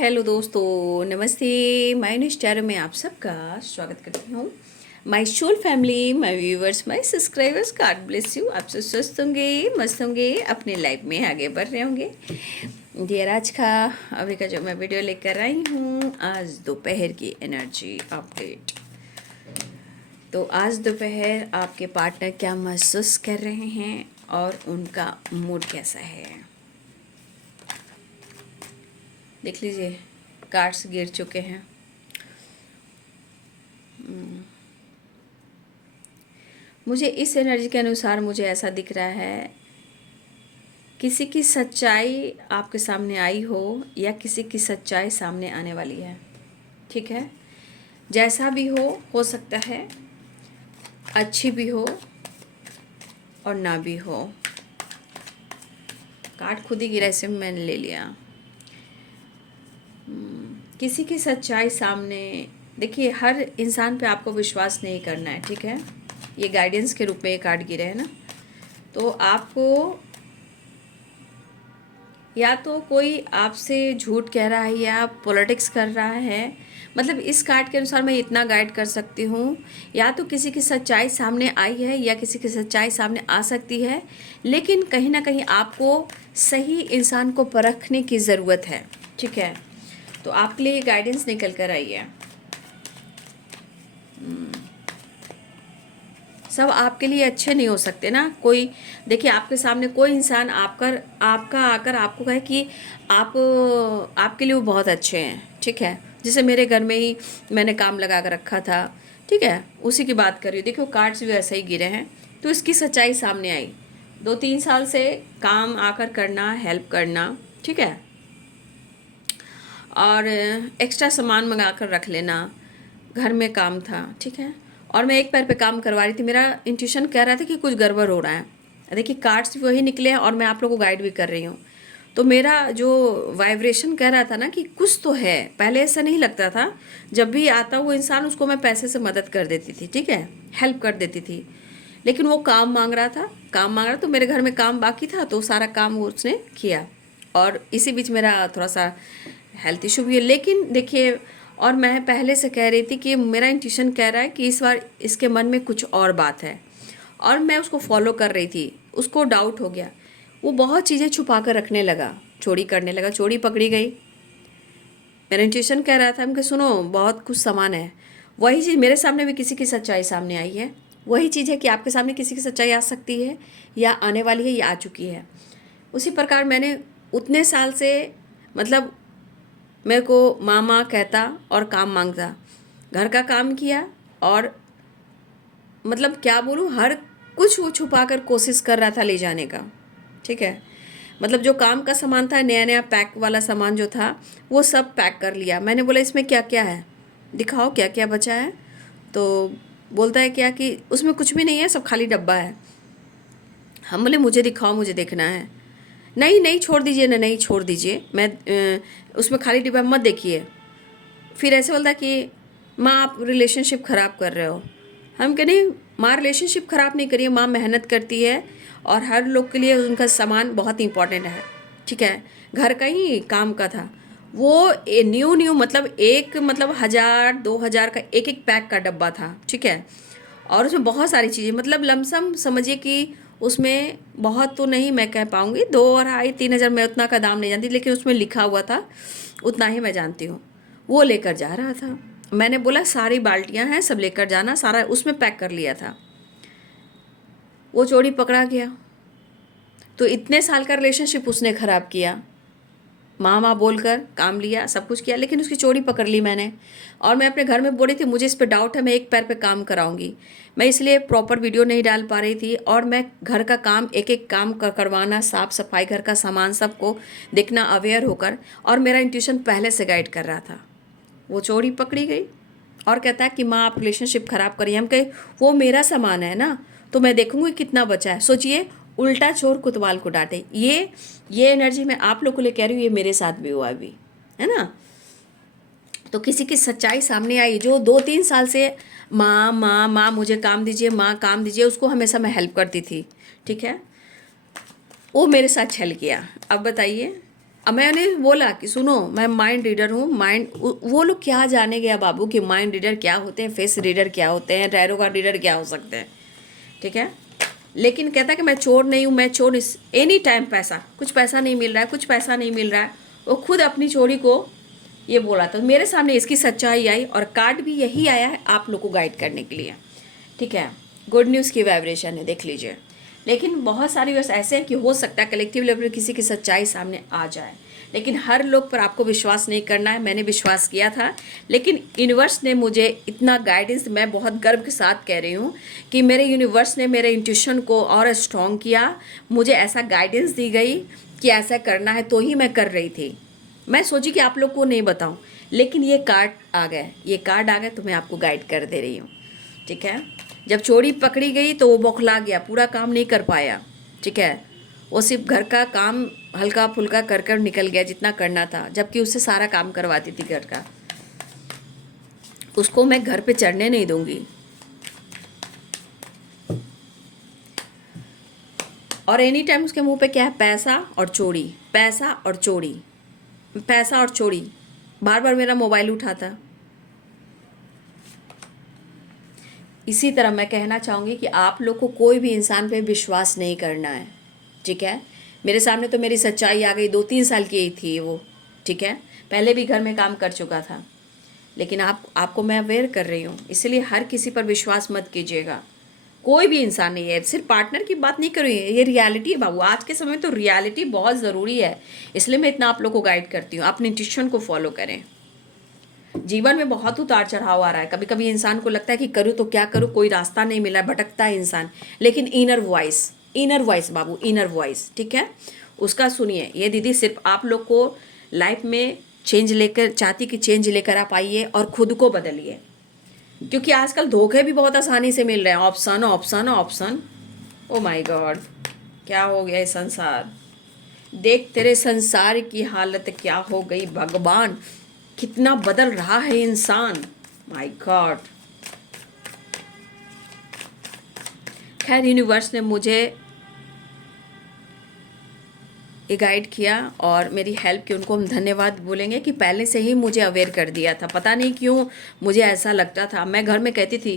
Hello दोस्तों, नमस्ते। My new star में आप सबका स्वागत करती हूँ। My soul family, my viewers, my subscribers, God bless you. आप सब स्वस्थ होंगे, मस्त होंगे, अपने लाइफ में आगे बढ़ रहे होंगे। डियर, आज का अभी का जो मैं वीडियो लेकर आई हूँ, आज दोपहर की एनर्जी अपडेट। तो आज दोपहर आपके पार्टनर क्या महसूस कर रहे हैं और उनका मूड कैसा है, देख लीजिए। कार्ड्स गिर चुके हैं। मुझे इस एनर्जी के अनुसार मुझे ऐसा दिख रहा है, किसी की सच्चाई आपके सामने आई हो या किसी की सच्चाई सामने आने वाली है। ठीक है, जैसा भी हो सकता है, अच्छी भी हो और ना भी हो। कार्ड खुद ही गिरा, इसे मैंने ले लिया। किसी की सच्चाई सामने, देखिए, हर इंसान पे आपको विश्वास नहीं करना है। ठीक है, ये गाइडेंस के रूप में ये कार्ड गिरे हैं ना। तो आपको या तो कोई आपसे झूठ कह रहा है या पॉलिटिक्स कर रहा है। मतलब इस कार्ड के अनुसार मैं इतना गाइड कर सकती हूँ, या तो किसी की सच्चाई सामने आई है या किसी की सच्चाई सामने आ सकती है, लेकिन कहीं ना कहीं आपको सही इंसान को परखने की ज़रूरत है। ठीक है, तो आपके लिए गाइडेंस निकल कर आई है। सब आपके लिए अच्छे नहीं हो सकते ना। कोई, देखिए, आपके सामने कोई इंसान आपका आकर आपको कहे कि आप आपके लिए वो बहुत अच्छे हैं। ठीक है, जैसे मेरे घर में ही मैंने काम लगा कर रखा था। ठीक है, उसी की बात कर रही हूँ। देखो, कार्ड्स भी वैसे ही गिरे हैं। तो इसकी सच्चाई सामने आई। 2-3 साल से काम आकर करना, हेल्प करना। ठीक है, और एक्स्ट्रा सामान मंगा कर रख लेना, घर में काम था। ठीक है, और मैं एक पैर पे काम करवा रही थी। मेरा इंट्यूशन कह रहा था कि कुछ गड़बड़ हो रहा है। देखिए, कार्ड्स भी वही निकले हैं और मैं आप लोगों को गाइड भी कर रही हूँ। तो मेरा जो वाइब्रेशन कह रहा था ना कि कुछ तो है। पहले ऐसा नहीं लगता था। जब भी आता वो इंसान, उसको मैं पैसे से मदद कर देती थी। ठीक है, हेल्प कर देती थी। लेकिन वो काम मांग रहा था, तो मेरे घर में काम बाकी था, तो सारा काम वो उसने किया। और इसी बीच मेरा थोड़ा सा हेल्थ इशू भी है। लेकिन देखिए, और मैं पहले से कह रही थी कि मेरा इंट्यूशन कह रहा है कि इस बार इसके मन में कुछ और बात है, और मैं उसको फॉलो कर रही थी। उसको डाउट हो गया, वो बहुत चीज़ें छुपा कर रखने लगा, चोरी करने लगा। चोरी पकड़ी गई। मेरा इंट्यूशन कह रहा था कि सुनो, बहुत कुछ सामान है। वही चीज़ मेरे सामने भी किसी की सच्चाई सामने आई है। वही चीज़ है कि आपके सामने किसी की सच्चाई आ सकती है, या आने वाली है, या आ चुकी है। उसी प्रकार मैंने उतने साल से, मतलब मेरे को मामा कहता और काम मांगता, घर का काम किया, और मतलब क्या बोलूँ, हर कुछ वो छुपा कर कोशिश कर रहा था ले जाने का। ठीक है, मतलब जो काम का सामान था, नया नया पैक वाला सामान जो था, वो सब पैक कर लिया। मैंने बोला, इसमें क्या क्या है, दिखाओ क्या क्या बचा है। तो बोलता है क्या कि उसमें कुछ भी नहीं है, सब खाली डब्बा है। हम बोले, मुझे दिखाओ, मुझे देखना है। नहीं नहीं, छोड़ दीजिए ना, नहीं छोड़ दीजिए, मैं उसमें खाली डिब्बा मत देखिए। फिर ऐसे बोलता कि माँ, आप रिलेशनशिप ख़राब कर रहे हो। हम कह नहीं, माँ रिलेशनशिप ख़राब नहीं करिए, माँ मेहनत करती है और हर लोग के लिए उनका सामान बहुत इंपॉर्टेंट है। ठीक है, घर का ही काम का था वो। न्यू मतलब एक, मतलब 1000-2000 का एक एक पैक का डब्बा था। ठीक है, और उसमें बहुत सारी चीज़ें, मतलब लमसम समझिए कि उसमें बहुत तो नहीं मैं कह पाऊँगी, 2-2,5-3 हज़ार, मैं उतना का दाम नहीं जानती, लेकिन उसमें लिखा हुआ था, उतना ही मैं जानती हूँ। वो लेकर जा रहा था। मैंने बोला, सारी बाल्टियां हैं, सब लेकर जाना, सारा उसमें पैक कर लिया था। वो चोरी पकड़ा गया। तो इतने साल का रिलेशनशिप उसने ख़राब किया। माँ माँ बोलकर काम लिया, सब कुछ किया, लेकिन उसकी चोरी पकड़ ली मैंने। और मैं अपने घर में बोली थी, मुझे इस पे डाउट है, मैं एक पैर पे काम कराऊंगी। मैं इसलिए प्रॉपर वीडियो नहीं डाल पा रही थी, और मैं घर का काम, एक एक काम करवाना, साफ़ सफाई, घर का सामान, सबको देखना, अवेयर होकर। और मेरा इंट्यूशन पहले से गाइड कर रहा था। वो चोरी पकड़ी गई, और कहता है कि माँ, आप रिलेशनशिप ख़राब करिए। हम कहे, वो मेरा सामान है ना, तो मैं देखूंगी कितना बचा है। सोचिए, उल्टा चोर कोतवाल को डांटे। ये एनर्जी मैं आप लोग को लिए कह रही हूँ, ये मेरे साथ भी हुआ अभी, है ना। तो किसी की सच्चाई सामने आई, जो 2-3 साल से माँ माँ माँ मुझे काम दीजिए, माँ काम दीजिए, उसको हमेशा मैं हेल्प करती थी। ठीक है, वो मेरे साथ छल गया। अब बताइए, अब मैंने बोला कि सुनो मैं माइंड रीडर हूँ, वो लोग क्या जाने गया बाबू कि माइंड रीडर क्या होते हैं, फेस रीडर क्या होते हैं, टैरो का रीडर क्या हो सकते हैं, ठीक है। लेकिन कहता है कि मैं चोर नहीं हूँ, मैं चोर इस एनी टाइम पैसा, कुछ पैसा नहीं मिल रहा है, कुछ पैसा नहीं मिल रहा है। वो खुद अपनी चोरी को ये बोला था, मेरे सामने इसकी सच्चाई आई और कार्ड भी यही आया है आप लोग को गाइड करने के लिए, ठीक है। गुड न्यूज़ की वाइब्रेशन है, देख लीजिए। लेकिन बहुत सारी बस ऐसे हैं कि हो सकता है कलेक्टिव लेवल पर किसी की सच्चाई सामने आ जाए, लेकिन हर लोग पर आपको विश्वास नहीं करना है। मैंने विश्वास किया था, लेकिन यूनिवर्स ने मुझे इतना गाइडेंस, मैं बहुत गर्व के साथ कह रही हूँ कि मेरे यूनिवर्स ने मेरे इंट्यूशन को और स्ट्रॉन्ग किया, मुझे ऐसा गाइडेंस दी गई कि ऐसा करना है, तो ही मैं कर रही थी। मैं सोची कि आप लोग को नहीं बताऊं, लेकिन ये कार्ड आ गए, ये कार्ड आ गए तो मैं आपको गाइड कर दे रही हूँ, ठीक है। जब चोरी पकड़ी गई तो वो बौखला गया, पूरा काम नहीं कर पाया, ठीक है। वो सिर्फ घर का काम हल्का फुल्का कर कर निकल गया जितना करना था, जबकि उससे सारा काम करवाती थी घर का। उसको मैं घर पे चढ़ने नहीं दूंगी। और एनी टाइम उसके मुंह पे क्या है, पैसा और चोरी, पैसा और चोरी, पैसा और चोरी, बार बार मेरा मोबाइल उठाता। इसी तरह मैं कहना चाहूँगी कि आप लोग को कोई भी इंसान पे विश्वास नहीं करना है, ठीक है। मेरे सामने तो मेरी सच्चाई आ गई, 2-3 साल की ही थी वो, ठीक है। पहले भी घर में काम कर चुका था, लेकिन आपको मैं अवेयर कर रही हूँ, इसलिए हर किसी पर विश्वास मत कीजिएगा। कोई भी इंसान नहीं है, सिर्फ पार्टनर की बात नहीं करूँ, ये रियलिटी है बाबू। आज के समय में तो रियलिटी बहुत ज़रूरी है, इसलिए मैं इतना आप लोग को गाइड करती हूँ। अपने इंट्यूशन को फॉलो करें। जीवन में बहुत उतार चढ़ाव आ रहा है, कभी कभी इंसान को लगता है कि करूँ तो क्या करूँ, कोई रास्ता नहीं मिला, भटकता है इंसान। लेकिन इनर वॉइस बाबू, इनर वॉइस, ठीक है, उसका सुनिए। ये दीदी सिर्फ आप लोग को लाइफ में चेंज लेकर चाहती कि चेंज लेकर आप आइए और खुद को बदलिए, क्योंकि आजकल धोखे भी बहुत आसानी से मिल रहे हैं। Option option option, oh my God, क्या हो गया ये संसार, देख तेरे संसार की हालत क्या हो गई भगवान, कितना बदल रहा है इंसान, माय गॉड। खैर यूनिवर्स ने मुझे ये गाइड किया और मेरी हेल्प की, उनको हम धन्यवाद बोलेंगे कि पहले से ही मुझे अवेयर कर दिया था। पता नहीं क्यों मुझे ऐसा लगता था, मैं घर में कहती थी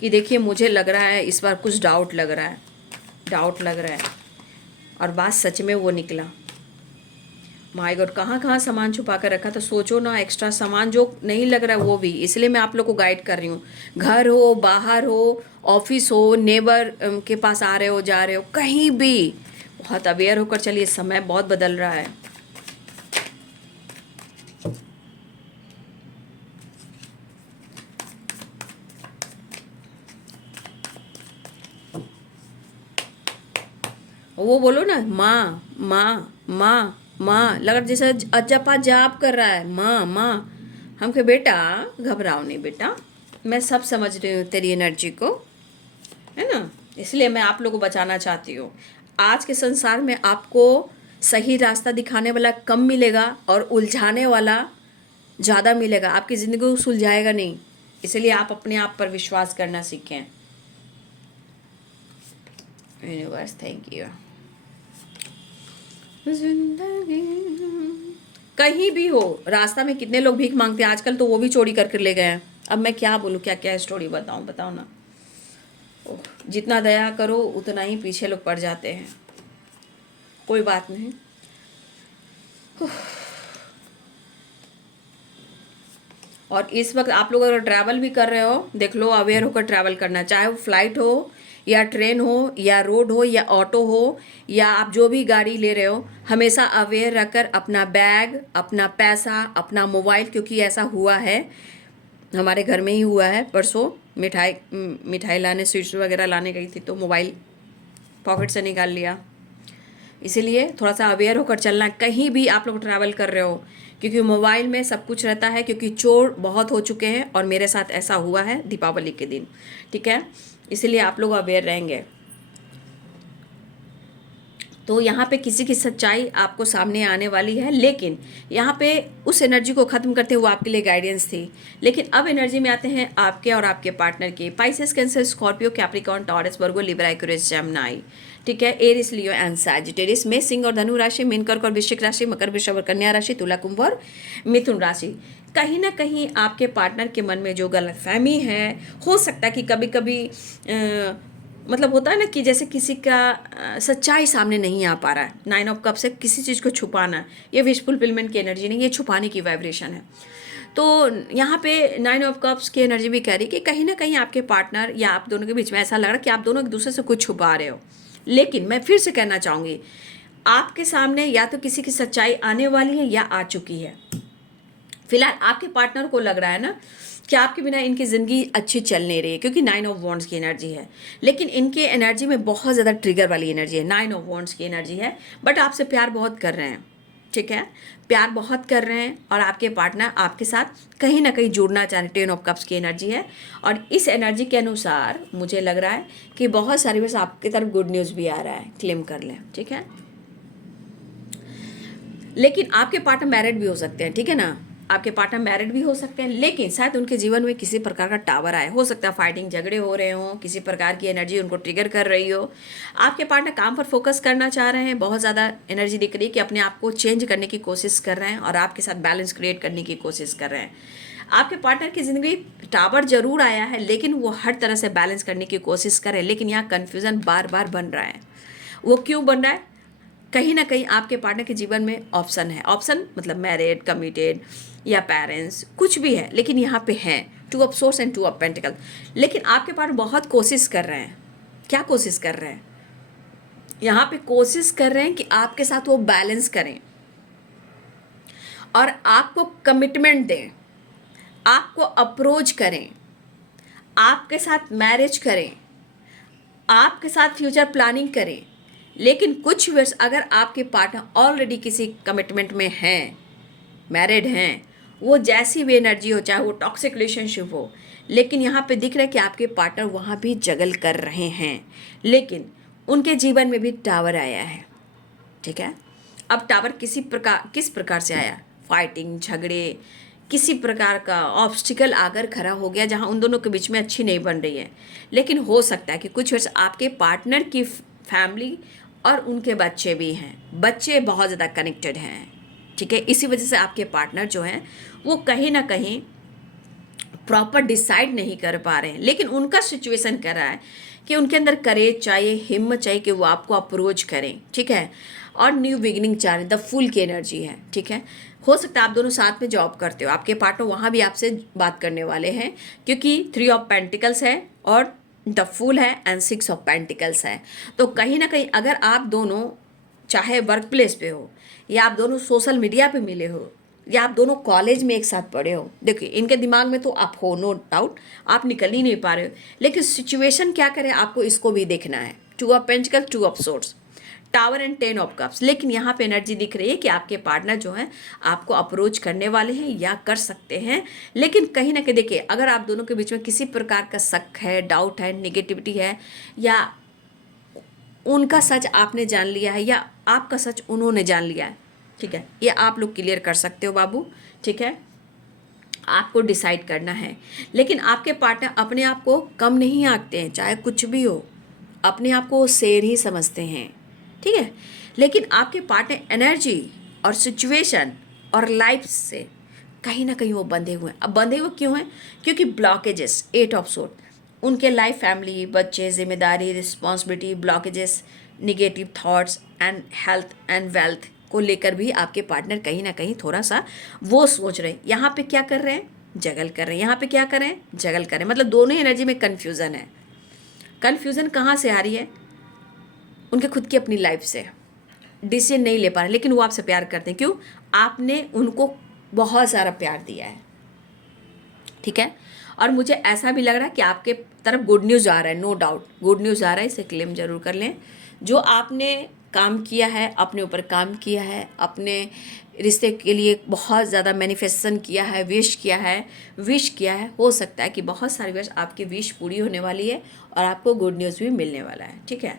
कि देखिए मुझे लग रहा है इस बार कुछ डाउट लग रहा है, और बात सच में वो निकला। माय गॉड, कहाँ कहाँ सामान छुपा कर रखा था, सोचो ना, एक्स्ट्रा सामान जो नहीं लग रहा है वो भी। इसलिए मैं आप लोग को गाइड कर रही हूँ, घर हो, बाहर हो, ऑफिस हो, नेबर के पास आ रहे हो, जा रहे हो, कहीं भी बहुत अवेयर होकर चलिए, समय बहुत बदल रहा है। वो बोलो ना, माँ माँ माँ माँ, लगा जैसे अजपा जाप कर रहा है, माँ माँ। हम कहे बेटा घबराओ नहीं बेटा, मैं सब समझ रही हूँ तेरी एनर्जी को, है ना। इसलिए मैं आप लोगों को बचाना चाहती हूँ। आज के संसार में आपको सही रास्ता दिखाने वाला कम मिलेगा और उलझाने वाला ज़्यादा मिलेगा, आपकी ज़िंदगी को सुलझाएगा नहीं। इसलिए आप अपने आप पर विश्वास करना सीखें। Universe thank you. जिंदगी कहीं भी हो, रास्ता में कितने लोग भीख मांगते हैं आजकल, तो वो भी चोरी करके ले गए हैं। अब मैं क्या बोलूँ, क्या क्या स्टोरी बताऊँ, बताओ ना। जितना दया करो उतना ही पीछे लोग पड़ जाते हैं। कोई बात नहीं। और इस वक्त आप लोग अगर ट्रैवल भी कर रहे हो, देख लो अवेयर होकर ट्रैवल करना, चाहे वो फ्लाइट हो या ट्रेन हो या रोड हो या ऑटो हो या आप जो भी गाड़ी ले रहे हो, हमेशा अवेयर रखकर अपना बैग, अपना पैसा, अपना मोबाइल, क्योंकि ऐसा हुआ है, हमारे घर में ही हुआ है। परसों मिठाई लाने, स्वीट्स वगैरह लाने गई थी तो मोबाइल पॉकेट से निकाल लिया। इसीलिए थोड़ा सा अवेयर होकर चलना कहीं भी आप लोग ट्रैवल कर रहे हो, क्योंकि मोबाइल में सब कुछ रहता है, क्योंकि चोर बहुत हो चुके हैं और मेरे साथ ऐसा हुआ है दीपावली के दिन, ठीक है। इसलिए आप लोग अवेयर रहेंगे। तो यहाँ पे किसी की सच्चाई आपको सामने आने वाली है, लेकिन यहाँ पे उस एनर्जी को ख़त्म करते हुए वो आपके लिए गाइडेंस थी। लेकिन अब एनर्जी में आते हैं आपके और आपके पार्टनर के, Pisces, Cancer, Scorpio, Capricorn, Taurus, Virgo, Libra, Aquarius, Gemini, ठीक है, एरिस, लियो एंड सैजिटेरियस में सिंह और धनु राशि, मीन, कर्क और वृश्चिक राशि, मकर, वृषभ और कन्या राशि, तुला, कुंभ और मिथुन राशि। कहीं ना कहीं आपके पार्टनर के मन में जो गलतफहमी है, हो सकता है कि कभी कभी मतलब होता है ना कि जैसे किसी का सच्चाई सामने नहीं आ पा रहा है। 9 ऑफ कप से किसी चीज़ को छुपाना, ये विश फुलफिलमेंट की एनर्जी नहीं, ये छुपाने की वाइब्रेशन है। तो यहाँ पे 9 ऑफ कप्स की एनर्जी भी कह रही कि कहीं ना कहीं आपके पार्टनर या आप दोनों के बीच में ऐसा लग रहा है कि आप दोनों एक दूसरे से कुछ छुपा रहे हो। लेकिन मैं फिर से कहना चाहूँगी, आपके सामने या तो किसी की सच्चाई आने वाली है या आ चुकी है। फिलहाल आपके पार्टनर को लग रहा है ना कि आपके बिना इनकी ज़िंदगी अच्छी चल नहीं रही है, क्योंकि 9 ऑफ वॉन्ड्स की एनर्जी है। लेकिन इनके एनर्जी में बहुत ज़्यादा ट्रिगर वाली एनर्जी है, 9 ऑफ वॉन्ड्स की एनर्जी है। बट आपसे प्यार बहुत कर रहे हैं, ठीक है, प्यार बहुत कर रहे हैं, और आपके पार्टनर आपके साथ कहीं ना कहीं जुड़ना चाह रहे हैं। 10 ऑफ कप्स की एनर्जी है, और इस एनर्जी के अनुसार मुझे लग रहा है कि बहुत सारी बस आपकी तरफ गुड न्यूज़ भी आ रहा है, क्लेम कर लें, ठीक है। लेकिन आपके पार्टनर मैरिड भी हो सकते हैं, ठीक है ना, आपके पार्टनर मैरिड भी हो सकते हैं, लेकिन शायद उनके जीवन में किसी प्रकार का टावर आए, हो सकता है फाइटिंग, झगड़े हो रहे हों, किसी प्रकार की एनर्जी उनको ट्रिगर कर रही हो। आपके पार्टनर काम पर फोकस करना चाह रहे हैं, बहुत ज़्यादा एनर्जी दिख रही है कि अपने आप को चेंज करने की कोशिश कर रहे हैं और आपके साथ बैलेंस क्रिएट करने की कोशिश कर रहे हैं। आपके पार्टनर की ज़िंदगी टावर जरूर आया है, लेकिन वो हर तरह से बैलेंस करने की कोशिश कर रहे हैं। लेकिन यहाँ कन्फ्यूज़न बार बार बन रहा है। वो क्यों बन रहा है? कहीं ना कहीं आपके पार्टनर के जीवन में ऑप्शन है, ऑप्शन मतलब मैरिड, कमिटेड या पेरेंट्स, कुछ भी है, लेकिन यहाँ पे हैं 2 of source and 2 of pentacle. लेकिन आपके पार्टनर बहुत कोशिश कर रहे हैं। क्या कोशिश कर रहे हैं? यहाँ पे कोशिश कर रहे हैं कि आपके साथ वो बैलेंस करें और आपको कमिटमेंट दें, आपको अप्रोच करें, आपके साथ मैरिज करें, आपके साथ फ्यूचर प्लानिंग करें। लेकिन कुछ वर्ष अगर आपके पार्टनर ऑलरेडी किसी कमिटमेंट में हैं, मैरिड हैं, वो जैसी भी एनर्जी हो, चाहे वो टॉक्सिक रिलेशनशिप हो, लेकिन यहाँ पे दिख रहा है कि आपके पार्टनर वहाँ भी जगल कर रहे हैं। लेकिन उनके जीवन में भी टावर आया है, ठीक है। अब टावर किस प्रकार से आया? फाइटिंग, झगड़े, किसी प्रकार का ऑब्स्टिकल आकर खड़ा हो गया जहाँ उन दोनों के बीच में अच्छी नहीं बन रही है। लेकिन हो सकता है कि कुछ वर्ष आपके पार्टनर की फैमिली और उनके बच्चे भी हैं, बच्चे बहुत ज़्यादा कनेक्टेड हैं, ठीक है। इसी वजह से आपके पार्टनर जो हैं वो कहीं ना कहीं प्रॉपर डिसाइड नहीं कर पा रहे हैं। लेकिन उनका सिचुएशन कर रहा है कि उनके अंदर करेज चाहिए, हिम्मत चाहिए कि वो आपको अप्रोच करें, ठीक है। और न्यू बिगिनिंग चाह रहे, द फूल की एनर्जी है, ठीक है। हो सकता है आप दोनों साथ में जॉब करते हो, आपके पार्टनर वहाँ भी आपसे बात करने वाले हैं, क्योंकि 3 ऑफ पेंटिकल्स है और द फूल है एंड 6 ऑफ पेंटिकल्स है। तो कहीं ना कहीं अगर आप दोनों चाहे वर्क प्लेस पे हो, या आप दोनों सोशल मीडिया पे मिले हो, या आप दोनों कॉलेज में एक साथ पढ़े हो, देखिए इनके दिमाग में तो आप हो, नो डाउट, आप निकल ही नहीं पा रहे हो। लेकिन सिचुएशन क्या करे, आपको इसको भी देखना है। 2 of pentacle, 2 of swords, tower and 10 of cups. लेकिन यहाँ पे एनर्जी दिख रही है कि आपके पार्टनर जो हैं आपको अप्रोच करने वाले हैं या कर सकते हैं। लेकिन कहीं ना कहीं देखिए, अगर आप दोनों के बीच में किसी प्रकार का शक है, डाउट है, नेगेटिविटी है, या उनका सच आपने जान लिया है या आपका सच उन्होंने जान लिया है, ठीक है, ये आप लोग क्लियर कर सकते हो बाबू, ठीक है। आपको डिसाइड करना है। लेकिन आपके पार्टनर अपने आप को कम नहीं आंकते हैं, चाहे कुछ भी हो, अपने आप को शेर ही समझते हैं, ठीक है। लेकिन आपके पार्टनर एनर्जी और सिचुएशन और लाइफ से कहीं ना कहीं वो बंधे हुए हैं। अब बंधे हुए क्यों हैं? क्योंकि ब्लॉकेजेस, 8 ऑफ सोर्ड, उनके लाइफ, फैमिली, बच्चे, जिम्मेदारी, responsibility, blockages, negative thoughts and health and wealth को लेकर भी आपके पार्टनर कहीं ना कहीं थोड़ा सा वो सोच रहे हैं। यहाँ पे क्या कर रहे हैं? जगल कर रहे हैं। यहाँ पे क्या कर रहे हैं? जगल कर रहे हैं। मतलब दोनों ही एनर्जी में कन्फ्यूज़न है। कन्फ्यूज़न कहाँ से आ रही है? उनके खुद की अपनी लाइफ से डिसीजन नहीं ले पा रहे। लेकिन वो आपसे प्यार करते हैं, क्यों? आपने उनको बहुत सारा प्यार दिया है, ठीक है। और मुझे ऐसा भी लग रहा है कि आपके तरफ गुड न्यूज़ आ रहा है, नो डाउट गुड न्यूज़ आ रहा है, इसे क्लेम जरूर कर लें। जो आपने काम किया है, अपने ऊपर काम किया है, अपने रिश्ते के लिए बहुत ज़्यादा मैनिफेस्टेशन किया है, विश किया है, हो सकता है कि बहुत सारी विश आपकी विश पूरी होने वाली है और आपको गुड न्यूज़ भी मिलने वाला है, ठीक है।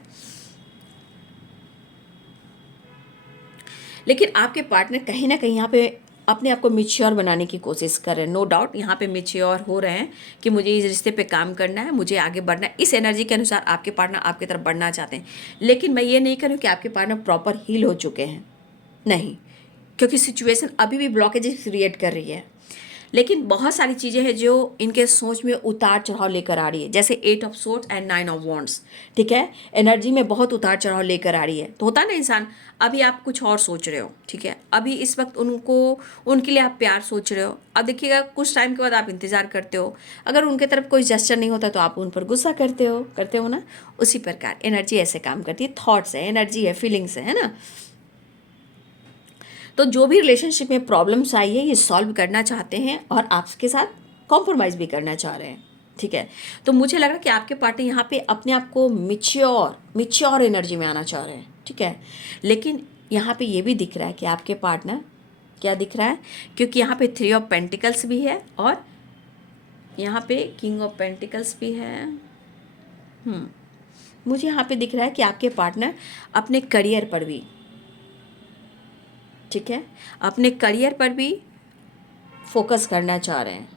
लेकिन आपके पार्टनर कहीं ना कहीं यहाँ पे अपने आप को मिच्योर बनाने की कोशिश कर रहे हैं। नो डाउट यहाँ पे मिच्योर हो रहे हैं कि मुझे इस रिश्ते पे काम करना है, मुझे आगे बढ़ना है। इस एनर्जी के अनुसार आपके पार्टनर आपकी तरफ बढ़ना चाहते हैं। लेकिन मैं ये नहीं करूँ कि आपके पार्टनर प्रॉपर हील हो चुके हैं, नहीं, क्योंकि सिचुएशन अभी भी ब्लॉकेजेस क्रिएट कर रही है। लेकिन बहुत सारी चीज़ें हैं जो इनके सोच में उतार चढ़ाव लेकर आ रही है, जैसे 8 of swords and 9 of wands. ठीक है, एनर्जी में बहुत उतार चढ़ाव लेकर आ रही है। तो होता है ना इंसान, अभी आप कुछ और सोच रहे हो, ठीक है, अभी इस वक्त उनके लिए आप प्यार सोच रहे हो। अब देखिएगा कुछ टाइम के बाद आप इंतज़ार करते हो, अगर उनके तरफ कोई जेस्चर नहीं होता तो आप उन पर गुस्सा करते हो ना। उसी प्रकार एनर्जी ऐसे काम करती है, थॉट्स है, एनर्जी है, फीलिंग्स है ना। तो जो भी रिलेशनशिप में प्रॉब्लम्स आई है ये सॉल्व करना चाहते हैं और आपके साथ कॉम्प्रोमाइज़ भी करना चाह रहे हैं। ठीक है, तो मुझे लग रहा है कि आपके पार्टनर यहाँ पे अपने आप को मिच्योर एनर्जी में आना चाह रहे हैं। ठीक है, लेकिन यहाँ पे ये भी दिख रहा है कि आपके पार्टनर क्या दिख रहा है, क्योंकि यहाँ पे 3 ऑफ पेंटिकल्स भी है और यहाँ पे किंग ऑफ पेंटिकल्स भी है। मुझे यहाँ पे दिख रहा है कि आपके पार्टनर अपने करियर पर भी, ठीक है, अपने करियर पर भी फोकस करना चाह रहे हैं।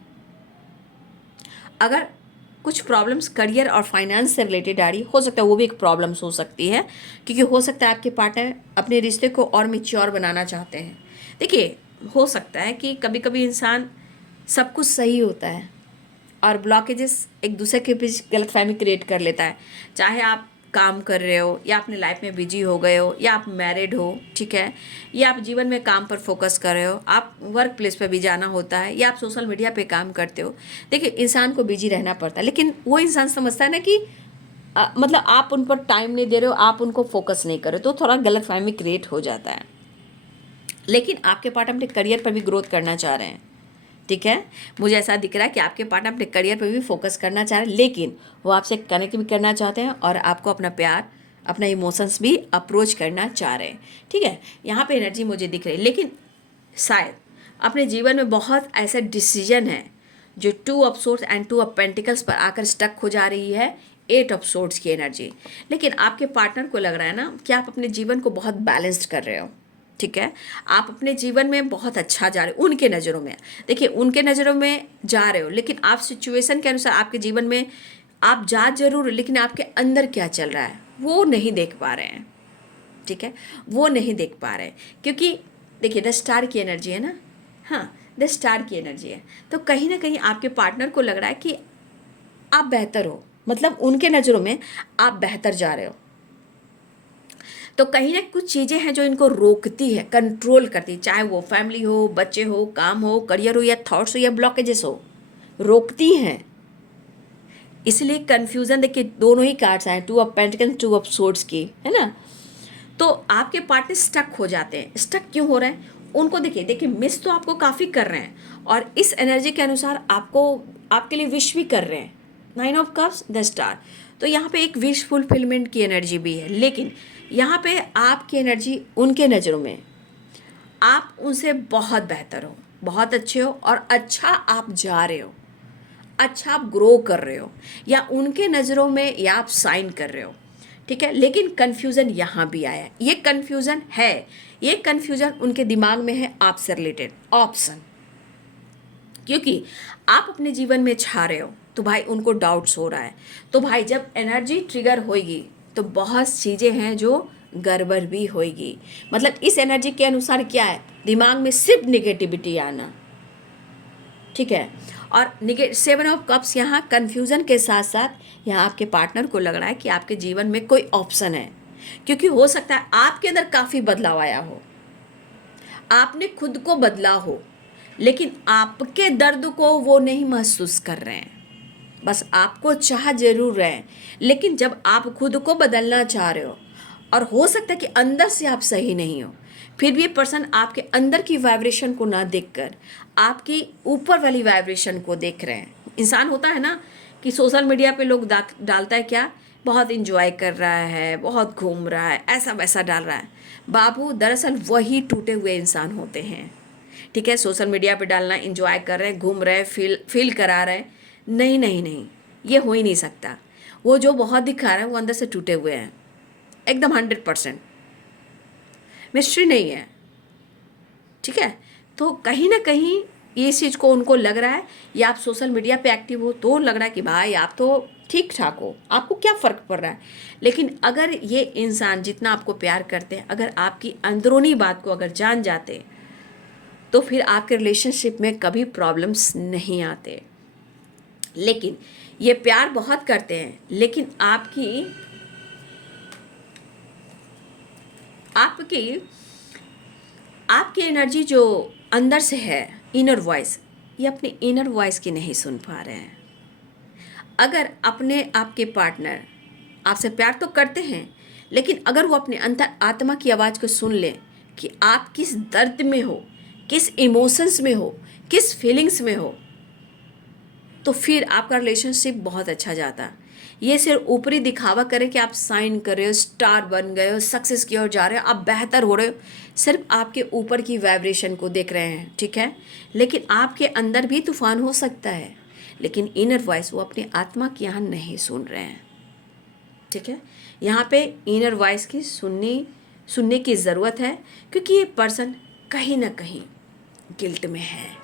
अगर कुछ प्रॉब्लम्स करियर और फाइनेंस से रिलेटेड आ रही, हो सकता है वो भी एक प्रॉब्लम्स हो सकती है, क्योंकि हो सकता है आपके पार्टनर अपने रिश्ते को और मैच्योर बनाना चाहते हैं। देखिए, हो सकता है कि कभी कभी इंसान सब कुछ सही होता है और ब्लॉकेजेस एक दूसरे के बीच गलतफहमी क्रिएट कर लेता है, चाहे आप काम कर रहे हो या अपने लाइफ में बिजी हो गए हो या आप मैरिड हो, ठीक है, या आप जीवन में काम पर फोकस कर रहे हो, आप वर्क प्लेस पर भी जाना होता है या आप सोशल मीडिया पे काम करते हो। देखिए, इंसान को बिजी रहना पड़ता है, लेकिन वो इंसान समझता है ना कि मतलब आप उन पर टाइम नहीं दे रहे हो, आप उनको फोकस नहीं कर रहे हो, तो थोड़ा गलतफहमी क्रिएट हो जाता है। लेकिन आपके पार्टनर अपने करियर पर भी ग्रोथ करना चाह रहे हैं। ठीक है, मुझे ऐसा दिख रहा है कि आपके पार्टनर अपने करियर पर भी फोकस करना चाह रहे हैं, लेकिन वो आपसे कनेक्ट भी करना चाहते हैं और आपको अपना प्यार, अपना इमोशंस भी अप्रोच करना चाह रहे हैं। ठीक है, यहाँ पे एनर्जी मुझे दिख रही है, लेकिन शायद अपने जीवन में बहुत ऐसे डिसीजन है जो 2 of swords and 2 of pentacles पर आकर स्टक हो जा रही है, 8 ऑफ सोर्ड्स की एनर्जी। लेकिन आपके पार्टनर को लग रहा है ना कि आप अपने जीवन को बहुत बैलेंस्ड कर रहे हो। ठीक है, आप अपने जीवन में बहुत अच्छा जा रहे हो उनके नज़रों में। देखिए, उनके नज़रों में जा रहे हो, लेकिन आप सिचुएशन के अनुसार आपके जीवन में आप जा जरूर, लेकिन आपके अंदर क्या चल रहा है वो नहीं देख पा रहे हैं। ठीक है, वो नहीं देख पा रहे हैं, क्योंकि देखिए 10 स्टार की एनर्जी है ना। हाँ, 10 स्टार की एनर्जी है, तो कहीं ना कहीं आपके पार्टनर को लग रहा है कि आप बेहतर हो, मतलब उनके नज़रों में आप बेहतर जा रहे हो। तो कहीं ना कुछ चीज़ें हैं जो इनको रोकती है, कंट्रोल करती है, चाहे वो फैमिली हो, बच्चे हो, काम हो, करियर हो, या थॉट्स हो, या ब्लॉकेजेस हो, रोकती हैं। इसलिए कन्फ्यूज़न, देखिए दोनों ही कार्ड्स आए, 2 ऑफ पेंटिकल्स, 2 ऑफ सोर्ड्स की, है ना। तो आपके पार्टनर स्टक हो जाते हैं। स्टक क्यों हो रहे हैं, उनको देखिए मिस तो आपको काफ़ी कर रहे हैं और इस एनर्जी के अनुसार आपको, आपके लिए विश भी कर रहे हैं। 9 ऑफ कप्स, 10 स्टार, तो यहाँ पे एक विश फुलफिलमेंट की एनर्जी भी है। लेकिन यहाँ पे आपकी एनर्जी उनके नज़रों में आप उनसे बहुत बेहतर हो, बहुत अच्छे हो और अच्छा आप जा रहे हो, अच्छा आप ग्रो कर रहे हो, या उनके नज़रों में या आप साइन कर रहे हो। ठीक है, लेकिन कन्फ्यूज़न यहाँ भी आया है। ये कन्फ्यूज़न है, ये कन्फ्यूज़न उनके दिमाग में है आपसे रिलेटेड ऑप्शन, क्योंकि आप अपने जीवन में छा रहे हो, तो भाई उनको डाउट्स हो रहा है। तो भाई जब एनर्जी ट्रिगर होएगी तो बहुत चीज़ें हैं जो गड़बड़ भी होएगी। मतलब इस एनर्जी के अनुसार क्या है, दिमाग में सिर्फ निगेटिविटी आना। ठीक है, और 7 ऑफ कप्स यहाँ कन्फ्यूज़न के साथ साथ यहाँ आपके पार्टनर को लग रहा है कि आपके जीवन में कोई ऑप्शन है, क्योंकि हो सकता है आपके अंदर काफ़ी बदलाव आया हो, आपने खुद को बदला हो, लेकिन आपके दर्द को वो नहीं महसूस कर रहे हैं। बस आपको चाह जरूर रहे हैं, लेकिन जब आप खुद को बदलना चाह रहे हो और हो सकता है कि अंदर से आप सही नहीं हो, फिर भी ये पर्सन आपके अंदर की वाइब्रेशन को ना देखकर आपकी ऊपर वाली वाइब्रेशन को देख रहे हैं। इंसान होता है ना कि सोशल मीडिया पे लोग डालता है क्या, बहुत इंजॉय कर रहा है, बहुत घूम रहा है, ऐसा वैसा डाल रहा है। बाबू, दरअसल वही टूटे हुए इंसान होते हैं। ठीक है, सोशल मीडिया पे डालना, इंजॉय कर रहे हैं, घूम रहे हैं, फील करा रहे हैं, नहीं नहीं नहीं, ये हो ही नहीं सकता। वो जो बहुत दिखा रहा है वो अंदर से टूटे हुए हैं, एकदम 100%। मिस्ट्री नहीं है, ठीक है। तो कहीं ना कहीं ये चीज़ को उनको लग रहा है, या आप सोशल मीडिया पे एक्टिव हो तो लग रहा है कि भाई आप तो ठीक ठाक हो, आपको क्या फ़र्क पड़ रहा है। लेकिन अगर ये इंसान जितना आपको प्यार करते हैं, अगर आपकी अंदरूनी बात को अगर जान जाते, तो फिर आपके रिलेशनशिप में कभी प्रॉब्लम्स नहीं आते। लेकिन ये प्यार बहुत करते हैं, लेकिन आपकी आपकी आपकी एनर्जी जो अंदर से है, इनर वॉइस, ये अपने इनर वॉइस की नहीं सुन पा रहे हैं। अगर अपने आपके पार्टनर आपसे प्यार तो करते हैं, लेकिन अगर वो अपने अंतर आत्मा की आवाज़ को सुन लें कि आप किस दर्द में हो, किस इमोशंस में हो, किस फीलिंग्स में हो, तो फिर आपका रिलेशनशिप बहुत अच्छा जाता। ये सिर्फ ऊपरी दिखावा करे कि आप साइन कर रहे हो, स्टार बन गए हो, सक्सेस की ओर जा रहे हो, आप बेहतर हो रहे हो, सिर्फ आपके ऊपर की वाइब्रेशन को देख रहे हैं, ठीक है। लेकिन आपके अंदर भी तूफान हो सकता है, लेकिन इनर वॉइस वो अपनी आत्मा की यहाँ नहीं सुन रहे हैं, ठीक है। यहाँ पे इनर वॉइस की सुनने की ज़रूरत है, क्योंकि ये पर्सन कहीं ना कहीं गिल्ट में है।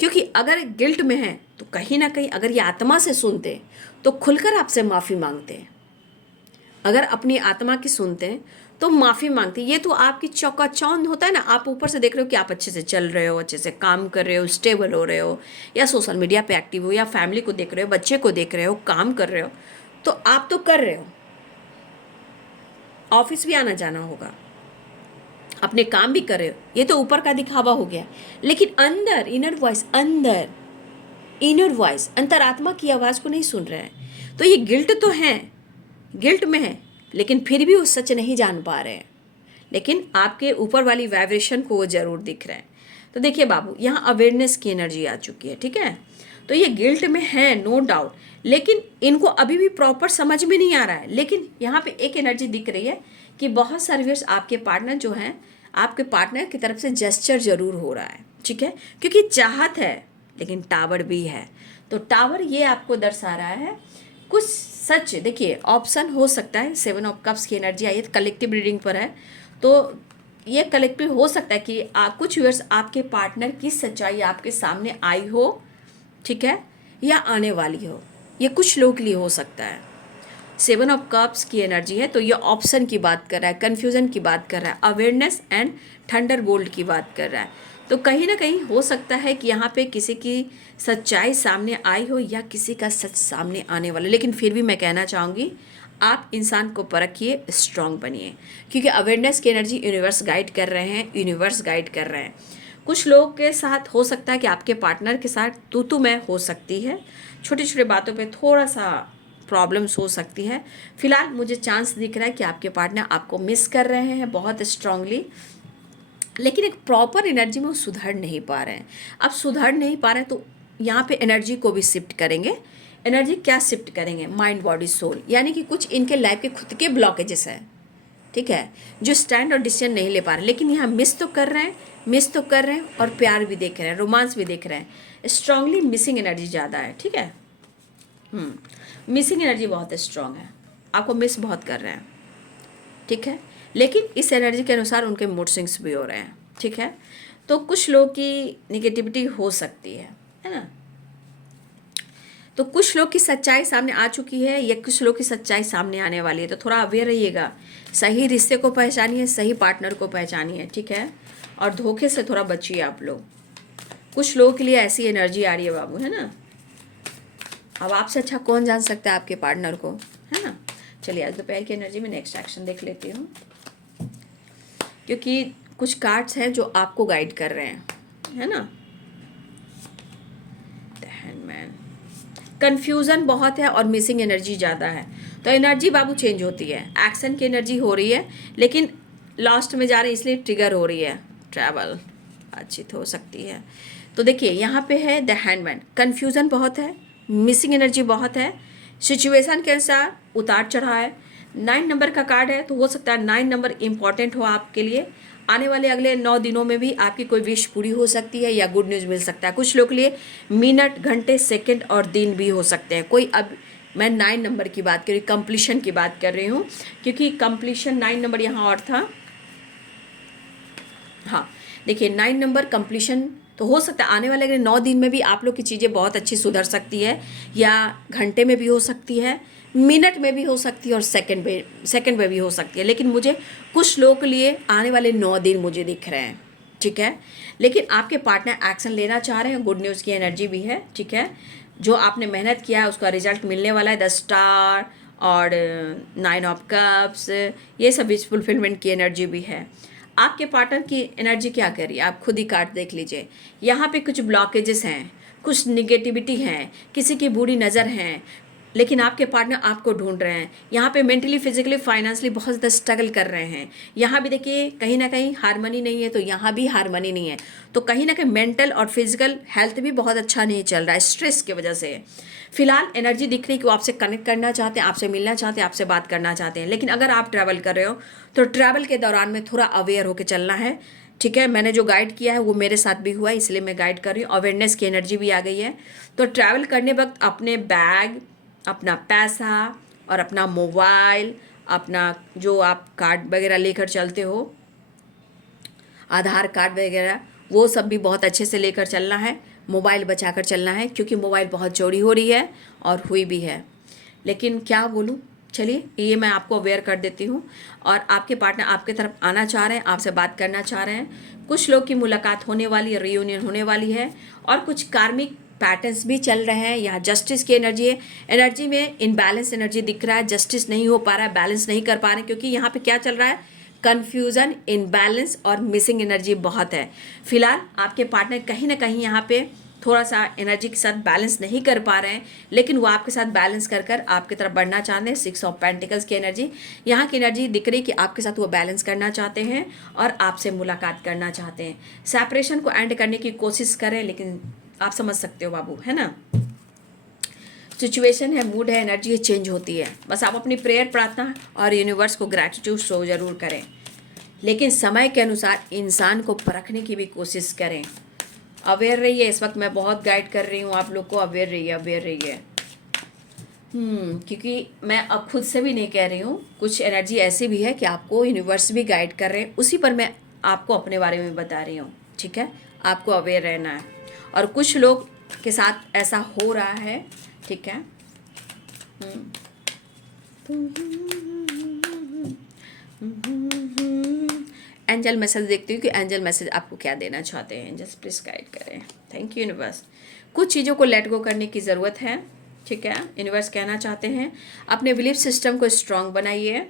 क्योंकि अगर गिल्ट में है तो कहीं ना कहीं अगर ये आत्मा से सुनते तो खुलकर आपसे माफ़ी मांगते हैं। अगर अपनी आत्मा की सुनते हैं तो माफ़ी मांगते। ये तो आपकी चौकाचौंध होता है ना, आप ऊपर से देख रहे हो कि आप अच्छे से चल रहे हो, अच्छे से काम कर रहे हो, स्टेबल हो रहे हो, या सोशल मीडिया पे एक्टिव हो, या फैमिली को देख रहे हो, बच्चे को देख रहे हो, काम कर रहे हो, तो आप तो कर रहे हो, ऑफिस भी आना जाना होगा, अपने काम भी कर रहे हो, ये तो ऊपर का दिखावा हो गया। लेकिन अंदर इनर वॉइस अंतरात्मा की आवाज़ को नहीं सुन रहे हैं। तो ये गिल्ट तो है, गिल्ट में है, लेकिन फिर भी वो सच नहीं जान पा रहे हैं। लेकिन आपके ऊपर वाली वाइब्रेशन को वो ज़रूर दिख रहे हैं। तो देखिए बाबू, यहाँ अवेयरनेस की एनर्जी आ चुकी है, ठीक है। तो ये गिल्ट में है, नो डाउट, लेकिन इनको अभी भी प्रॉपर समझ में नहीं आ रहा है। लेकिन यहाँ पे एक एनर्जी दिख रही है कि बहुत सारे व्यूअर्स आपके पार्टनर जो हैं, आपके पार्टनर की तरफ से जेस्चर ज़रूर हो रहा है, ठीक है। क्योंकि चाहत है, लेकिन टावर भी है। तो टावर ये आपको दर्शा रहा है कुछ सच। देखिए, ऑप्शन हो सकता है, 7 ऑफ कप्स की एनर्जी आई है, कलेक्टिव रीडिंग पर है, तो ये कलेक्टिव हो सकता है कि कुछ व्यूअर्स आपके पार्टनर की सच्चाई आपके सामने आई हो, ठीक है, या आने वाली हो। ये कुछ लोगों के लिए हो सकता है। 7 ऑफ कप्स की एनर्जी है, तो ये ऑप्शन की बात कर रहा है, कन्फ्यूज़न की बात कर रहा है, अवेयरनेस एंड थंडर बोल्ट की बात कर रहा है। तो कहीं ना कहीं हो सकता है कि यहाँ पे किसी की सच्चाई सामने आई हो, या किसी का सच सामने आने वाला। लेकिन फिर भी मैं कहना चाहूँगी, आप इंसान को परखिए, स्ट्रांग बनिए, क्योंकि अवेयरनेस की एनर्जी यूनिवर्स गाइड कर रहे हैं, यूनिवर्स गाइड कर रहे हैं। कुछ लोगों के साथ हो सकता है कि आपके पार्टनर के साथ तू मैं हो सकती है, छोटी छोटी बातों पे थोड़ा सा प्रॉब्लम्स हो सकती है। फिलहाल मुझे चांस दिख रहा है कि आपके पार्टनर आपको मिस कर रहे हैं बहुत स्ट्रांगली, लेकिन एक प्रॉपर एनर्जी में वो सुधर नहीं पा रहे हैं। अब सुधर नहीं पा रहे हैं, तो यहाँ पे एनर्जी को भी शिफ्ट करेंगे। एनर्जी क्या शिफ्ट करेंगे? माइंड बॉडी सोल, यानी कि कुछ इनके लाइफ के खुद के ब्लॉकेजेस हैं, ठीक है, जो स्टैंड और डिसीजन नहीं ले पा रहे, लेकिन यहाँ मिस तो कर रहे हैं और प्यार भी देख रहे हैं, रोमांस भी देख रहे हैं। स्ट्रांगली मिसिंग एनर्जी ज़्यादा है, ठीक है। मिसिंग एनर्जी बहुत स्ट्रांग है, आपको मिस बहुत कर रहे हैं, ठीक है। लेकिन इस एनर्जी के अनुसार उनके मूड स्विंग्स भी हो रहे हैं, ठीक है। तो कुछ लोग की निगेटिविटी हो सकती है ना। तो कुछ लोग की सच्चाई सामने आ चुकी है, या कुछ लोग की सच्चाई सामने आने वाली है। तो थोड़ा अवेयर रहिएगा, सही रिश्ते को पहचानिए, सही पार्टनर को पहचानिए, ठीक है। और धोखे से थोड़ा बचिए आप लोग। कुछ लोगों के लिए ऐसी एनर्जी आ रही है बाबू, है ना। अब आपसे अच्छा कौन जान सकता है आपके पार्टनर को, है ना। चलिए, आज दोपहर की एनर्जी में नेक्स्ट एक्शन देख लेती हूँ, क्योंकि कुछ कार्ड्स हैं जो आपको गाइड कर रहे हैं, है ना। द हैंडमैन, कन्फ्यूज़न बहुत है और मिसिंग एनर्जी ज़्यादा है। तो एनर्जी बाबू चेंज होती है, एक्शन की एनर्जी हो रही है, लेकिन लास्ट में जा रही है, इसलिए ट्रिगर हो रही है। ट्रैवल बातचीत हो सकती है। तो देखिए, यहाँ पे है द हैंडमैन, कन्फ्यूज़न बहुत है, मिसिंग एनर्जी बहुत है, सिचुएशन के अनुसार उतार चढ़ाव है। 9 नंबर का कार्ड है, तो हो सकता है 9 नंबर इम्पॉर्टेंट हो आपके लिए। आने वाले अगले 9 दिनों में भी आपकी कोई विश पूरी हो सकती है, या गुड न्यूज़ मिल सकता है। कुछ लोग के लिए मिनट, घंटे, सेकंड और दिन भी हो सकते हैं। कोई, अब मैं 9 नंबर की बात कर रही हूँ, कंप्लीशन की बात कर रही हूँ, क्योंकि कंप्लीशन 9 नंबर यहाँ और था, हाँ, देखिए 9 नंबर कंप्लीशन तो हो सकता है आने वाले 9 दिन में भी आप लोग की चीज़ें बहुत अच्छी सुधर सकती है, या घंटे में भी हो सकती है, मिनट में भी हो सकती है और सेकंड में भी हो सकती है। लेकिन मुझे कुछ लोगों के लिए आने वाले 9 दिन मुझे दिख रहे हैं, ठीक है। लेकिन आपके पार्टनर एक्शन लेना चाह रहे हैं, गुड न्यूज़ की एनर्जी भी है, ठीक है। जो आपने मेहनत किया है उसका रिजल्ट मिलने वाला है, 10 स्टार और 9 ऑफ कप्स, ये सब विश फुलफिलमेंट की एनर्जी भी है। आपके पार्टनर की एनर्जी क्या कर रही है, आप खुद ही कार्ड देख लीजिए। यहाँ पे कुछ ब्लॉकेजेस हैं, कुछ निगेटिविटी हैं, किसी की बुरी नज़र हैं, लेकिन आपके पार्टनर आपको ढूंढ रहे हैं। यहाँ पे मेंटली, फिजिकली, फाइनेंशियली बहुत ज़्यादा स्ट्रगल कर रहे हैं। यहाँ भी देखिए कहीं ना कहीं हारमनी नहीं है, तो यहाँ भी हारमनी नहीं है, तो कहीं ना कहीं मेंटल और फिजिकल हेल्थ भी बहुत अच्छा नहीं चल रहा है, स्ट्रेस की वजह से। फिलहाल एनर्जी दिख रही है कि वो आपसे कनेक्ट करना चाहते हैं, आपसे मिलना चाहते हैं, आपसे बात करना चाहते हैं। लेकिन अगर आप ट्रैवल कर रहे हो तो ट्रैवल के दौरान में थोड़ा अवेयर होकर चलना है, ठीक है। मैंने जो गाइड किया है वो मेरे साथ भी हुआ है, इसलिए मैं गाइड कर रही हूँ। अवेयरनेस की एनर्जी भी आ गई है, तो ट्रैवल करने वक्त अपने बैग, अपना पैसा और अपना मोबाइल, अपना जो आप कार्ड वगैरह लेकर चलते हो, आधार कार्ड वगैरह, वो सब भी बहुत अच्छे से लेकर चलना है। मोबाइल बचाकर चलना है, क्योंकि मोबाइल बहुत चोरी हो रही है और हुई भी है। लेकिन क्या बोलूँ, चलिए ये मैं आपको अवेयर कर देती हूँ। और आपके पार्टनर आपके तरफ आना चाह रहे हैं, आपसे बात करना चाह रहे हैं। कुछ लोग की मुलाकात होने वाली है, रियूनियन होने वाली है, और कुछ कार्मिक पैटर्न्स भी चल रहे हैं। यहाँ जस्टिस की एनर्जी है, एनर्जी में इनबैलेंस एनर्जी दिख रहा है, जस्टिस नहीं हो पा रहा है, बैलेंस नहीं कर पा रहे हैं, क्योंकि यहाँ पे क्या चल रहा है, कन्फ्यूज़न, इनबैलेंस और मिसिंग एनर्जी बहुत है। फिलहाल आपके पार्टनर कहीं ना कहीं यहाँ पे थोड़ा सा एनर्जी के साथ बैलेंस नहीं कर पा रहे हैं, लेकिन वो आपके साथ बैलेंस कर कर आपकी तरफ बढ़ना चाहते हैं। 6 ऑफ पेंटिकल्स की एनर्जी, यहाँ की एनर्जी दिख रही कि आपके साथ वो बैलेंस करना चाहते हैं और आपसे मुलाकात करना चाहते हैं। सेपरेशन को एंड करने की कोशिश करें, लेकिन आप समझ सकते हो बाबू, है ना। सिचुएशन है, मूड है, एनर्जी है, चेंज होती है। बस आप अपनी प्रेयर, प्रार्थना और यूनिवर्स को ग्रैटिट्यूड शो जरूर करें, लेकिन समय के अनुसार इंसान को परखने की भी कोशिश करें। अवेयर रहिए, इस वक्त मैं बहुत गाइड कर रही हूँ आप लोग को, अवेयर रहिए, अवेयर रहिए। क्योंकि मैं अब खुद से भी नहीं कह रही हूँ, कुछ एनर्जी ऐसी भी है कि आपको यूनिवर्स भी गाइड कर रहे हैं, उसी पर मैं आपको अपने बारे में बता रही हूँ, ठीक है। आपको अवेयर रहना है, और कुछ लोग के साथ ऐसा हो रहा है, ठीक है। एंजल मैसेज देखती हूँ कि एंजल मैसेज आपको क्या देना चाहते हैं। एंजल्स प्लीज गाइड करें। Thank you universe. कुछ चीज़ों को लेट गो करने की ज़रूरत है, ठीक है। यूनिवर्स कहना चाहते हैं अपने बिलीफ सिस्टम को स्ट्रांग बनाइए।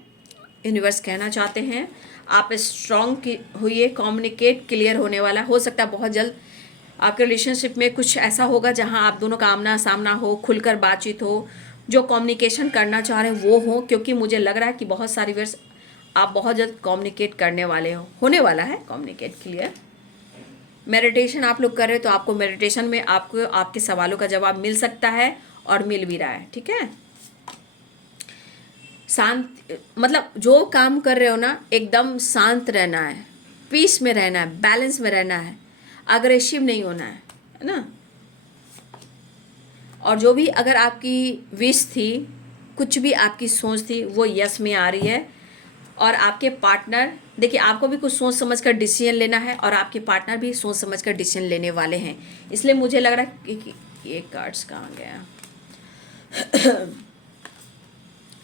यूनिवर्स कहना चाहते हैं आप स्ट्रांग होइए, कम्युनिकेट क्लियर होने वाला हो सकता है बहुत जल्द आपके रिलेशनशिप में कुछ ऐसा होगा जहां आप दोनों का आमना सामना हो, खुलकर बातचीत हो, जो कम्युनिकेशन करना चाह रहे हैं वो हो, क्योंकि मुझे लग रहा है कि बहुत सारी वर्ष आप बहुत जल्द कम्युनिकेट करने वाले हो, होने वाला है कम्युनिकेट क्लियर। मेडिटेशन आप लोग कर रहे हो तो आपको मेडिटेशन में आपको आपके सवालों का जवाब मिल सकता है और मिल भी रहा है, ठीक है। शांत, मतलब जो काम कर रहे हो ना एकदम शांत रहना है, पीस में रहना है, बैलेंस में रहना है, अग्रेसिव नहीं होना है ना। और जो भी अगर आपकी विश थी, कुछ भी आपकी सोच थी, वो यस में आ रही है। और आपके पार्टनर, देखिए आपको भी कुछ सोच समझ कर डिसीजन लेना है, और आपके पार्टनर भी सोच समझ कर डिसीजन लेने वाले हैं। इसलिए मुझे लग रहा है कि ये कार्ड्स कहाँ गया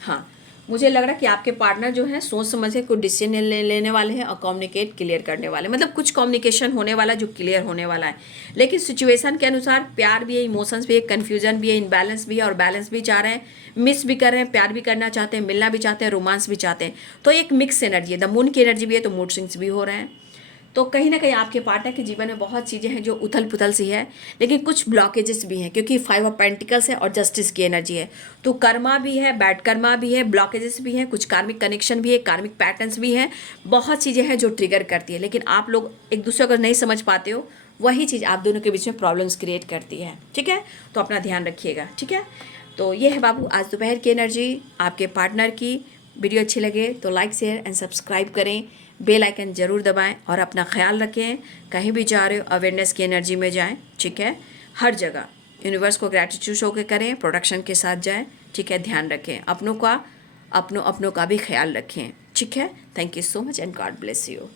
हाँ, मुझे लग रहा है कि आपके पार्टनर जो है सोच समझ के कुछ डिसीजन लेने वाले हैं और कम्युनिकेट क्लियर करने वाले, मतलब कुछ कम्युनिकेशन होने वाला जो क्लियर होने वाला है। लेकिन सिचुएशन के अनुसार प्यार भी है, इमोशंस भी है, कन्फ्यूजन भी है, इनबैलेंस भी है, और बैलेंस भी चाह रहे हैं, मिस भी कर रहे हैं, प्यार भी करना चाहते हैं, मिलना भी चाहते हैं, रोमांस भी चाहते हैं। तो एक मिक्स एनर्जी है, द मून की एनर्जी भी है, तो मूड स्विंग्स भी हो रहे हैं। तो कहीं ना कहीं आपके पार्टनर के जीवन में बहुत चीज़ें हैं जो उथल पुथल सी है, लेकिन कुछ ब्लॉकेजेस भी हैं, क्योंकि 5 ऑफ पेंटिकल्स है और जस्टिस की एनर्जी है। तो कर्मा भी है, बैड कर्मा भी है, ब्लॉकेजेस भी हैं, कुछ कार्मिक कनेक्शन भी है, कार्मिक पैटर्न्स भी हैं, बहुत चीज़ें हैं जो ट्रिगर करती है। लेकिन आप लोग एक दूसरे को नहीं समझ पाते हो, वही चीज़ आप दोनों के बीच में प्रॉब्लम्स क्रिएट करती है, ठीक है। तो अपना ध्यान रखिएगा, ठीक है। तो ये है बाबू आज दोपहर की एनर्जी आपके पार्टनर की। वीडियो अच्छी लगे तो लाइक, शेयर एंड सब्सक्राइब करें, बेल आइकन ज़रूर दबाएं, और अपना ख्याल रखें। कहीं भी जा रहे हो अवेयरनेस की एनर्जी में जाएं, ठीक है। हर जगह यूनिवर्स को ग्रैटिट्यूड शो के करें, प्रोडक्शन के साथ जाएं, ठीक है। ध्यान रखें अपनों का भी ख्याल रखें, ठीक है। Thank you so much and God bless you.